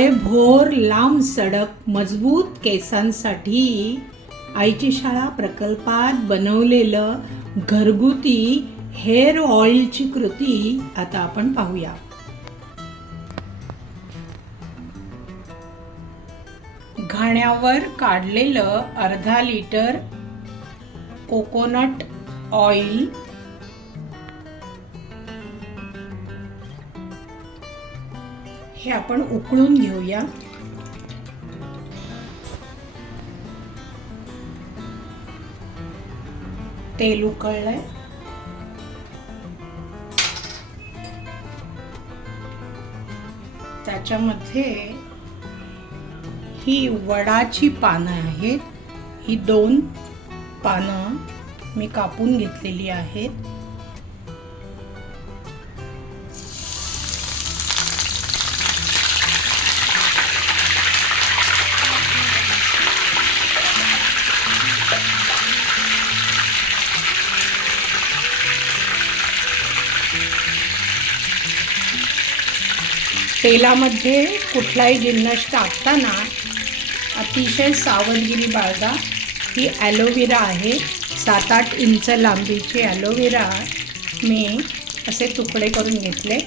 काळेभोर लांब सडक मजबूत केसांसाठी आईची शाळा प्रकल्पात बनवलेलं घरगुती हेअर ऑइलची कृती आता आपण पाहूया. घाण्यावर काढलेलं अर्धा लिटर कोकोनट ऑइल, हे आपण उकळून घेऊया. तेल उकळलंय. त्याच्यामध्ये ही वडाची पानं आहेत. ही 2 पानं मी कापून घेतलेली आहेत. तेलामध्ये कुठलाही जिन्नस टाकताना अतिशय सावधगिरी बाळगा. ही ॲलोवेरा आहे. 7-8 इंच लांबीचे ॲलोवेरा मी असे तुकडे करून घेतले,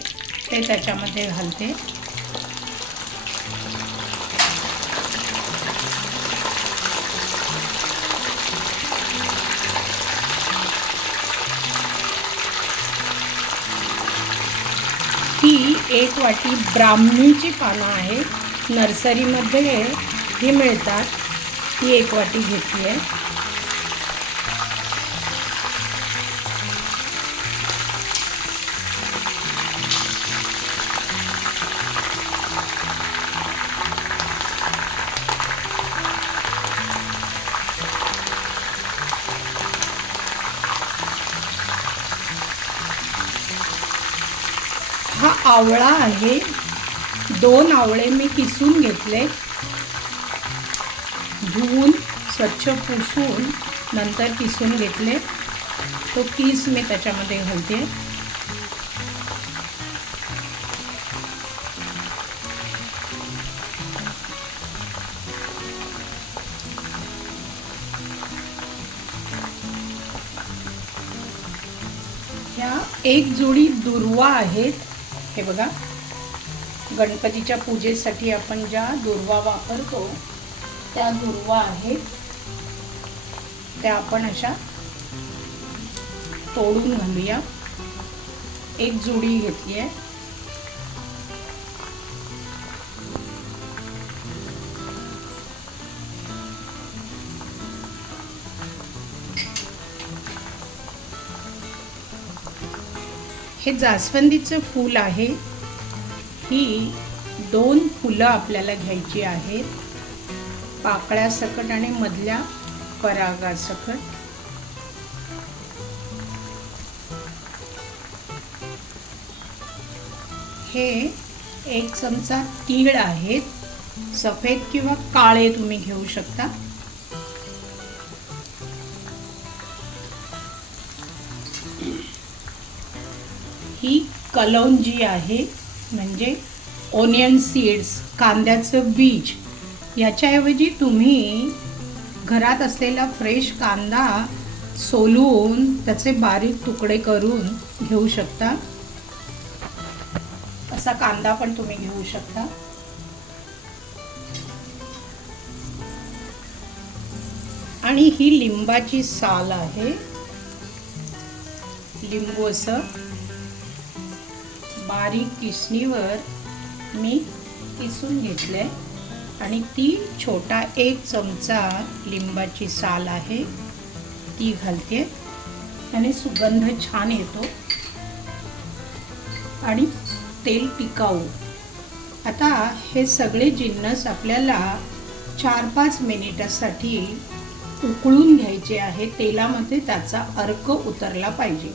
ते त्याच्यामध्ये घालते. ही 1 वाटी ब्राह्मीची पानं आहेत. नर्सरीमध्ये ही मिळतात. ही 1 वाटी घेतली आहे. हा आवळा आहे. 2 आवळे मी किसून घेतले. धुवून स्वच्छ पुसून नंतर किसून घेतले. तो किस मी त्याच्यामध्ये घालते. ह्या 1 जोडी दुर्वा आहेत. हे बघा, गणपतीच्या पूजेसाठी आपण ज्या दुर्वा वापरतो त्या दुर्वा आहेत. त्या आपण अशा तोडून घालूया. 1 जोडी घेतली आहे. हे जास्वंदीचं फूल आहे. ही 2 फुलं आपल्याला घ्यायची आहेत. पाकळ्यासकट आणि मधल्या परागासकट. हे 1 चमचा तीळ आहेत. सफेद किंवा काळे तुम्ही घेऊ शकता. ही कलौंजी आहे, म्हणजे ओनियन सीड्स, कांद्याचं बीज. याच्याऐवजी तुम्ही घरात असलेला फ्रेश कांदा सोलून त्याचे बारीक तुकडे करून घेऊ शकता. असा कांदा पण तुम्ही घेऊ शकता. आणि ही लिंबाची साल आहे. लिंबू असं बारीक किसणीवर मी किसून घेतले आणि ती छोटा 1 चमचा लिंबाची साल आहे ती घालते. त्याने सुगंध छान येतो आणि तेल टिकाऊ. आता हे सगळे जिन्नस आपल्याला 4-5 मिनिटासाठी उकळून घ्यायचे आहे. तेलामध्ये त्याचा अर्क उतरला पाहिजे.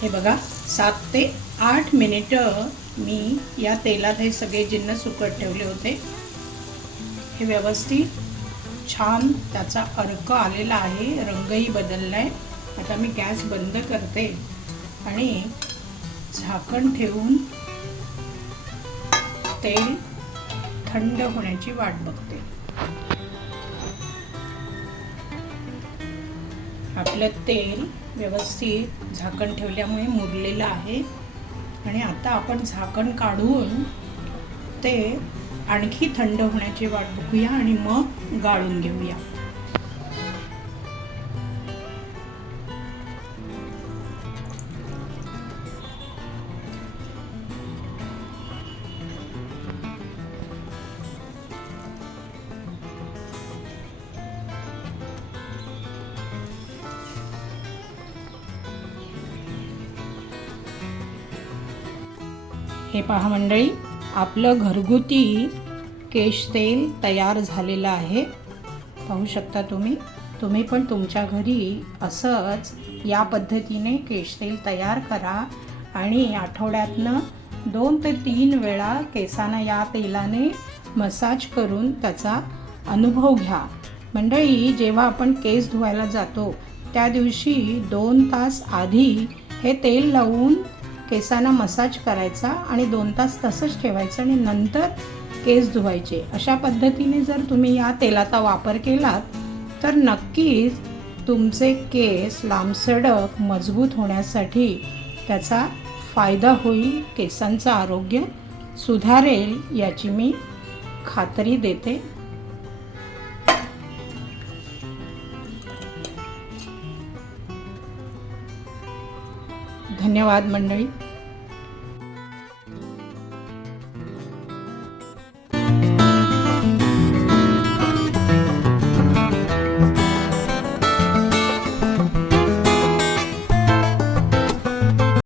हे बघा, 7 ते 8 मिनिटं मी या तेलात हे सगळे जिन्नस उकळत ठेवले होते. हे व्यवस्थित छान त्याचा अर्क आलेला आहे. रंगही बदलला आहे. आता मी गॅस बंद करते आणि झाकण ठेवून तेल थंड होण्याची वाट बघते. आपलं तेल व्यवस्थित झाकण ठेवल्यामुळे मुरलेलं आहे आणि आता आपण झाकण काढून ते आणखी थंड होण्याची वाट बघूया आणि मग गाळून घेऊया. हे पहा मंडळी, आपलं घरगुती केश तेल तयार झालेलं आहे. पाहू शकता तुम्ही पण तुमच्या घरी असंच या पद्धतीने केश तेल तयार करा आणि आठवड्यातनं 2 ते 3 वेळा केसांना या तेलाने मसाज करून त्याचा अनुभव घ्या. मंडळी, जेव्हा आपण केस धुवायला जातो त्या दिवशी 2 तास आधी हे तेल लावून केसांना मसाज करायचा आणि 2 तास तसंच ठेवायचं आणि नंतर केस धुवायचे. अशा पद्धतीने जर तुम्ही या तेलाचा वापर केलात तर नक्कीच तुमचे केस लांबसडक मजबूत होण्यासाठी त्याचा फायदा होईल. केसांचं आरोग्य सुधारेल याची मी खात्री देते. धन्यवाद मंडळी.